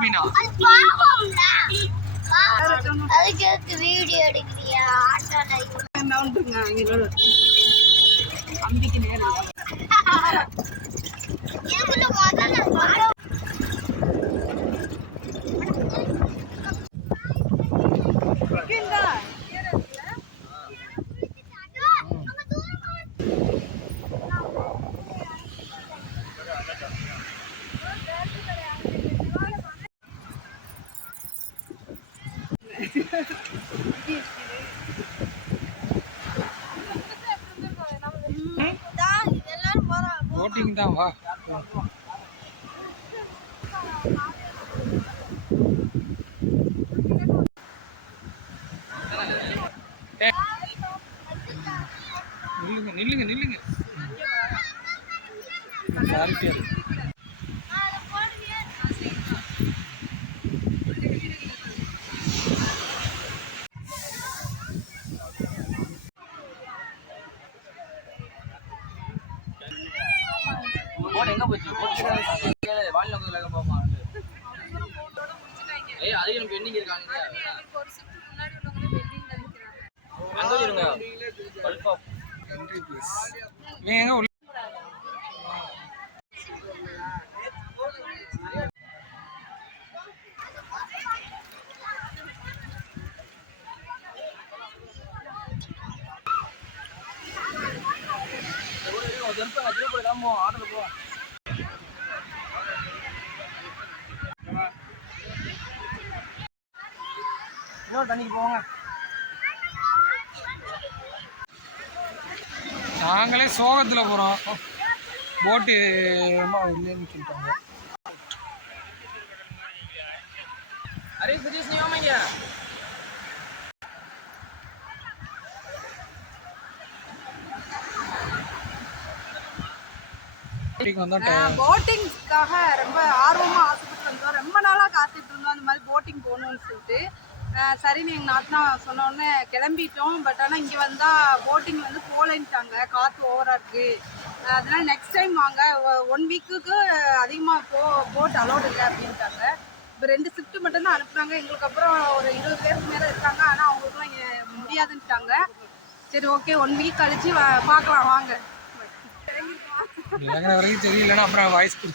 மீனா அதுக்கு வீடியோ எடுக்கிறியா? அம்பிக்கு நேரம் போட்டிங் தான் வா ஏய். நில்லுங்க நில்லுங்க நில்லுங்க போன் எங்க போச்சு? ஏய் நம்ம பெண்டிங் இருக்காங்க. அங்க இருங்க. கல்பா நீ எங்க உள்ள திருப்பங்க திருப்பி தான் போ ஆர்டர் போ. இன்னொரு தண்ணிக்கு போங்க. நாங்களே சோகத்தில் போகிறோம் போட்டு இல்லைன்னு சொல்லிட்டாங்க. அரே சுதீஷ் நீ வாங்க போட்டிங் வந்தால் டயம் போட்டிங்ஸ்க்காக ரொம்ப ஆர்வமாக ஆசைப்பட்டு வந்தோம். ரொம்ப நாளாக காத்துட்டு இருந்தோம். அந்த மாதிரி போட்டிங் போகணும்னு சொல்லிட்டு. சரின்னு எங்கள் நாத்தனா சொன்னோடனே கிளம்பிட்டோம். பட் ஆனால் இங்கே வந்தால் போட்டிங் வந்து போகலன்ட்டாங்க. காற்று ஓவராக இருக்குது அதனால் நெக்ஸ்ட் டைம் வாங்க. ஒன் வீக்குக்கு அதிகமாக போ போட் அலோடு இல்லை அப்படின்ட்டாங்க. இப்போ ரெண்டு ஷிஃப்ட் மட்டும் தான் அனுப்புனாங்க. எங்களுக்கு அப்புறம் ஒரு இருபது பேருக்கு மேலே இருக்காங்க. ஆனால் அவங்களுக்குலாம் முடியாதுன்ட்டாங்க. சரி ஓகே ஒன் வீக் கழிச்சு பார்க்கலாம் வாங்க. தெரியலன்னா அப்புறம் வாய்ஸ் கொடு